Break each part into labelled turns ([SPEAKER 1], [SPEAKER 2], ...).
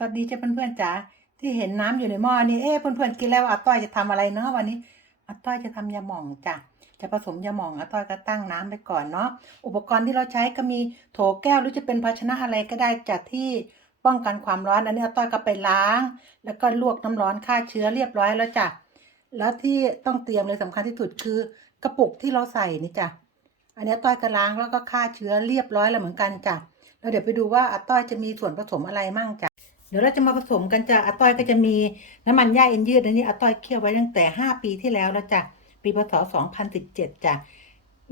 [SPEAKER 1] วัสดีจ้าเพื่อนๆจ๋าที่เห็นน้ำอยู่ในหม้อนี่เอ๊ะเพื่อนๆกินแล้วอาต้อยจะทำอะไรเนาะวันนี้อาต้อยจะทำยาหม่องจ้ะจะผสมยาหม่องอาต้อยก็ตั้งน้ำไปก่อนเนาะอุปกรณ์ที่เราใช้ก็มีโถแก้วหรือจะเป็นภาชนะอะไรก็ได้จากที่ป้องกันความร้อนอันนี้อาต้อยก็ไปล้าง แล้วก็ลวกน้ำร้อนฆ่าเชื้อเรียบร้อยแล้วจ้ะแล้วที่ต้องเตรียมเลยสำคัญที่สุดคือกระปุกที่เราใส่นี่จ้ะอันนี้ต้อยก็ล้างแล้วก็ฆ่าเชื้อเรียบร้อยแล้วเหมือนกันจ้ะแล้วเดี๋ยวไปดูว่าอาต้อยจะมีส่วนผสมอะไรมั่งจ้ะ เดี๋ยวเราจะมาผสมกันจ้ะอาต้อยก็จะมีน้ำมันหญ้าเอ็นยืดอันนี้อาต้อยเคี่ยวไว้ตั้งแต่ 5 ปีที่แล้วแล้วจ้ะปีพศ 2017จ้ะ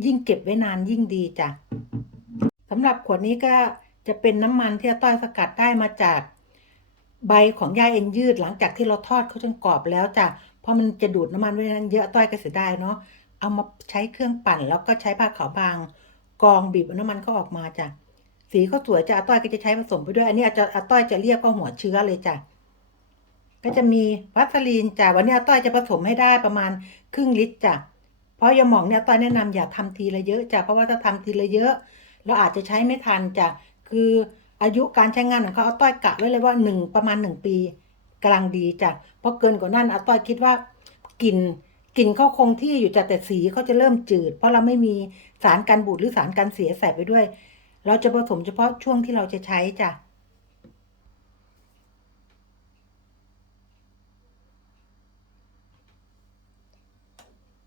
[SPEAKER 1] ยิ่งเก็บไว้นานยิ่งดีจ้ะสำหรับขวดนี้ก็จะเป็นน้ำมันที่อาต้อยสกัดได้มาจากใบของหญ้าเอ็นยืดหลังจากที่เราทอดเขาจนกรอบแล้วจ้ะเพราะมันจะดูดน้ำมันไว้นั้นเยอะต้อยก็เสียดายเนาะเอามาใช้เครื่องปั่นแล้วก็ใช้ผ้าขาวบาง กองบีบน้ำมันเขาออกมาจ้ะ สีเขาสวยจ้ะอาต้อยก็จะใช้ผสมไปด้วย อันนี้อาจจะอาต้อยจะเรียกก็หัวเชื้อเลยจ้ะก็จะมีวัสลีนจ้ะวันนี้อาต้อยจะผสมให้ได้ประมาณครึ่งลิตรจ้ะเพราะยาหมองเนี่ยต้อยแนะนำอย่าทำทีละเยอะจ้ะเพราะว่าถ้าทำทีละเยอะเราอาจจะใช้ไม่ทันจ้ะคืออายุการใช้งานของเขาอาต้อยกะไว้เลยว่าหนึ่งประมาณหนึ่งปีกำลังดีจ้ะเพราะเกินกว่านั้นอาต้อยคิดว่ากลิ่นกลิ่นเขาคงที่อยู่จ้ะแต่สีเขาจะเริ่มจืด เพราะเราไม่มีสารกันบูดหรือสารกันเสียใส่ไปด้วย เราจะผสมเฉพาะช่วงที่เราจะใช้จ้ะ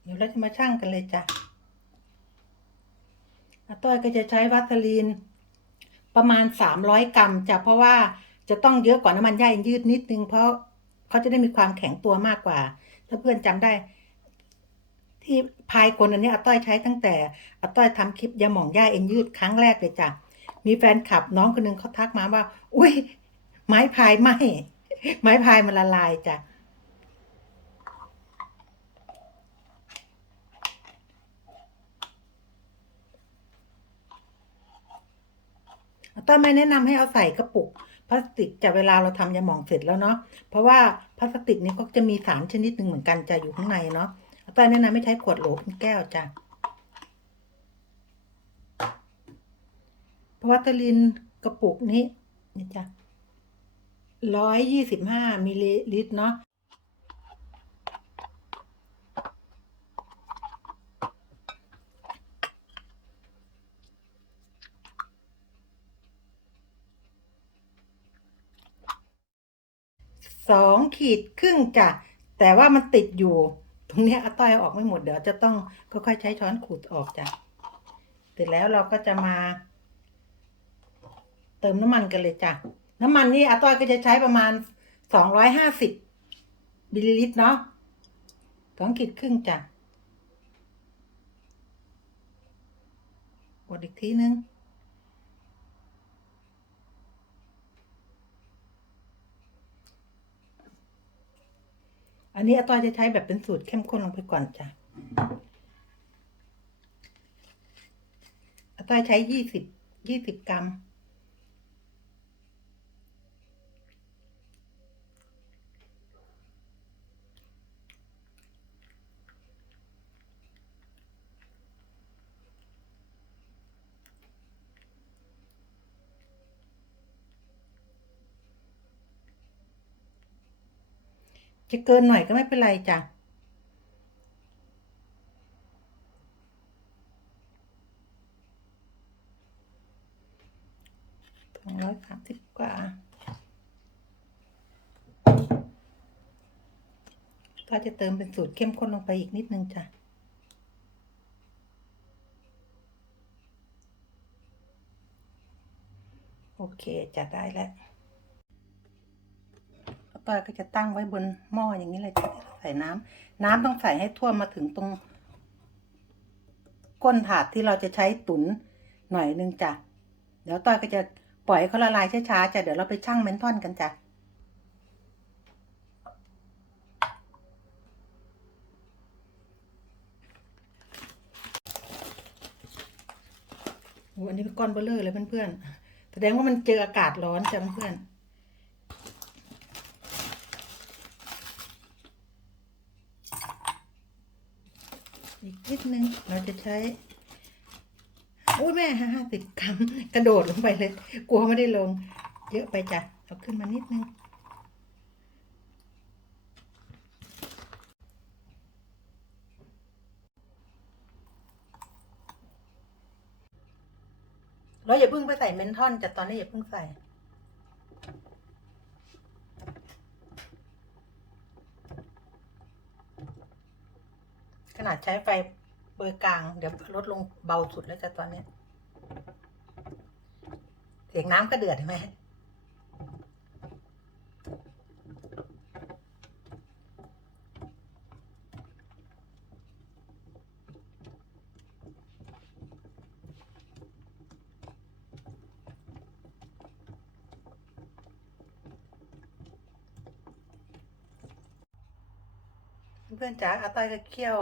[SPEAKER 1] เดี๋ยวเราจะมาชั่งกันเลยจ้ะอาต้อยก็จะใช้วัสลีน ประมาณสามร้อยกรัมจ้ะเพราะว่าจะต้องเยอะกว่าน้ำมันหญ้าเอ็นยืดนิดนึงเพราะเขาจะได้มีความแข็งตัวมากกว่า ถ้าเพื่อนจำได้ ที่พายคนอันนี้อาต้อยใช้ตั้งแต่อาต้อยทำคลิปยาหม่องหญ้าเอ็นยืดครั้งแรกเลยจ้ะมีแฟนคลับน้องคนหนึงเขาทักมาว่า อุ้ยไม้พายไหมไม้พายมันละลายจ้ะอาต้อยไม่แนะนำให้เอาใส่กระปุกพลาสติกจะเวลาเราทำยาหมองเสร็จแล้วเนาะเพราะว่าพลาสติกนี้ก็จะมีสารชนิดหนึ่งเหมือนกันจะอยู่ข้างในเนาะ อาต้อยแนะนำไม่ใช้ขวดโหลเป็นแก้วจ้ะ เพราะวัตลินกระปุกนี้นี่จ้ะร้อยยี่สิบห้ามิลลิลิตรเนาะสองขีดครึ่งจ้ะ แต่ว่ามันติดอยู่ ตรงนี้อาต้อยอออกไม่หมดเดี๋ยวจะต้องค่อยๆใช้ช้อนขูดออกจ้ะเสร็จแล้วเราก็จะมา เติมน้ำมันกันเลยจ้ะน้ำมันนี่อาต้อยก็จะใช้ประมาณสองร้อยห้าสิบมิลลิลิตรเนาะสองขีดครึ่งจ้ะกดอีกทีนึง อันนี้อาต้อยจะใช้แบบเป็นสูตรเข้มข้นลงไปก่อนจ้ะอาต้อยใช้ยี่สิบยี่สิบกรัม จะเกินหน่อยก็ไม่เป็นไรจ้ะสองร้อยสามสิบกว่าก็จะเติมเป็นสูตรเข้มข้นลงไปอีกนิดนึงจ้ะโอเคจะได้แล้ว อยก็จะตั้งไว้บนหม้ออย่างนี้เลยจ้ะใส่น้ำน้ำต้องใส่ให้ท่วมมาถึงตรง ก้นถาดที่เราจะใช้ตุ๋นหน่อยนึงจ้ะเดี๋ยวต้อยก็จะปล่อยให้เขาละลายช้าๆจ้ะเดี๋ยวเราไปชั่งเมนทอนกันจ้ะอันนี้เป็นก้อนเบลเลอร์เลยเพื่อนๆ แสดงว่ามันเจออากาศร้อนจ้ะเพื่อนๆ อีกนิดนึงเราจะใช้อุ้ยแม่ห้าสิบกรัมกระโดดลงไปเลย กลัวไม่ได้ลง เยอะไปจ้ะเอาขึ้นมานิดนึงเราอย่าเพิ่งไปใส่เมนทอนจ้ะตอนนี้อย่าเพิ่งใส่ นาดใช้ไฟเบอร์กลาง เดี๋ยวลดลงเบาสุดแล้วจ้ะตอนนี้ เสียงน้ำก็เดือดใช่ไหม พื่อนจ๋าอาต้อยก็เคี่ยว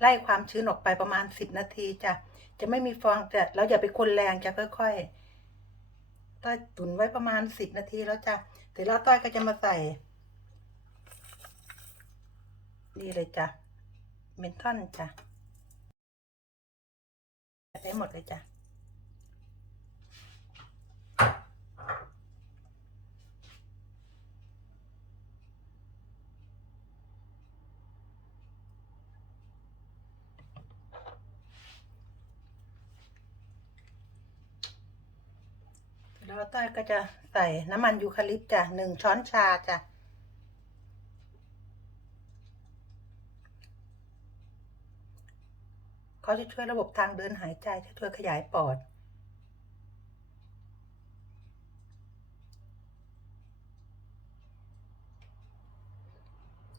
[SPEAKER 1] ไล่ความชื้นออกไปประมาณสิบนาทีจ้ะจะไม่มีฟองแต่เราอย่าไปคนแรงจะค่อยๆต้อยตุนไว้ประมาณสิบนาทีแล้วจ้ะเดี๋ยวแล้วต้อยก็จะมาใส่ นี่เลยจ้ะเมนทอนจ้ะใส่หมดเลยจ้ะ แล้วต้อยก็จะใส่น้ำมันยูคาลิปต์จ้ะหนึ่งช้อนชาจ้ะเขาจะช่วยระบบทางเดินหายใจจะช่วยขยายปอด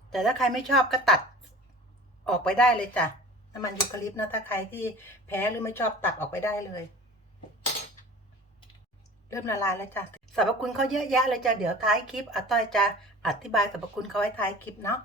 [SPEAKER 1] แต่ถ้าใครไม่ชอบก็ตัดออกไปได้เลยจ้ะน้ำมันยูคาลิปต์นะถ้าใครที่แพ้หรือไม่ชอบตัดออกไปได้เลย เริ่มละลายแล้วจ้ะสรรพคุณเขาเยอะแยะเลยจ้ะเดี๋ยวท้ายคลิปอาต้อยจะอธิบายสรรพคุณเขาไว้ท้ายคลิปเนาะ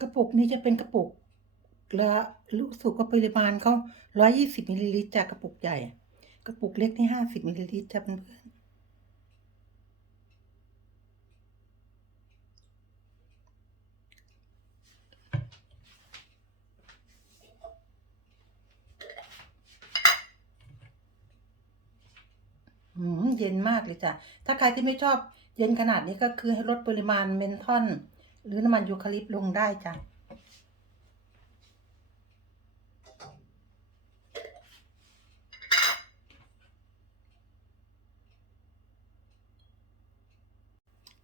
[SPEAKER 1] กระปุกนี้จะเป็นกระปุกละรู้สึกว่าปริมาณเขาร้อยยี่สิบมิลลิลิตรจากกระปุกใหญ่ กระปุกเล็กนี่ห้าสิบมิลลิลิตรจ้ะเพื่อนอืมเย็นมากเลยจ้ะ ถ้าใครที่ไม่ชอบเย็นขนาดนี้ก็คือให้ลดปริมาณเมนทอน หรือน้ำมันยูคาลิปต์ลงได้จ้ะ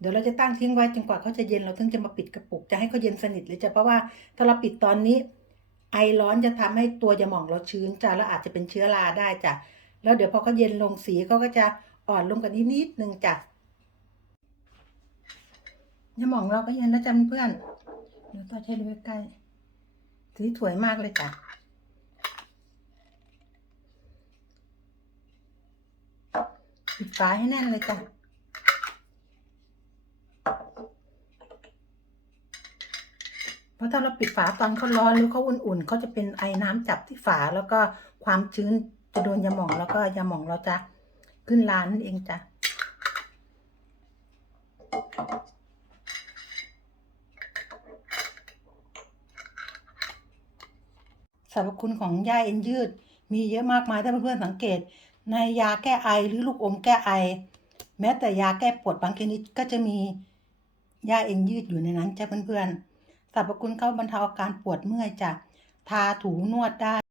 [SPEAKER 1] เดี๋ยวเราจะตั้งทิ้งไว้จนกว่าเขาจะเย็นเราถึงจะมาปิดกระปุกจะให้เขาเย็นสนิทเลยจ้ะเพราะว่าถ้าเราปิดตอนนี้ ไอร้อนจะทำให้ตัวยาหม่องเราชื้นจ้ะแล้วอาจจะเป็นเชื้อราได้จ้ะแล้วเดี๋ยวพอเขาเย็นลงสีเขาก็จะอ่อนลงกว่านี้นิดนึงจ้ะ ยาหม่องเราก็เย็นแล้วจ้ะเพื่อนเดี๋ยวต่อใช้ดูใกล้สีสวยมากเลยจ้ะปิดฝาให้แน่นเลยจ้ะเพราะถ้าเราปิดฝาตอนเขาร้อนหรือเขาอุ่นๆเขาจะเป็นไอน้ำจับที่ฝาแล้วก็ความชื้นจะโดนยาหม่องแล้วก็ยาหม่องเราจะขึ้นลานนั่นเองจ้ะ สรรพคุณของยาเอ็นยืด มีเยอะมากมายถ้าเพื่อนๆสังเกต ในยาแก้ไอหรือลูกอมแก้ไอ แม้แต่ยาแก้ปวดบางชนิดก็จะมียาเอ็นยืดอยู่ในนั้นจ้ะเพื่อนๆสรรพคุณเข้าบรรเทาอาการปวดเมื่อยจ้ะทาถูนวดได้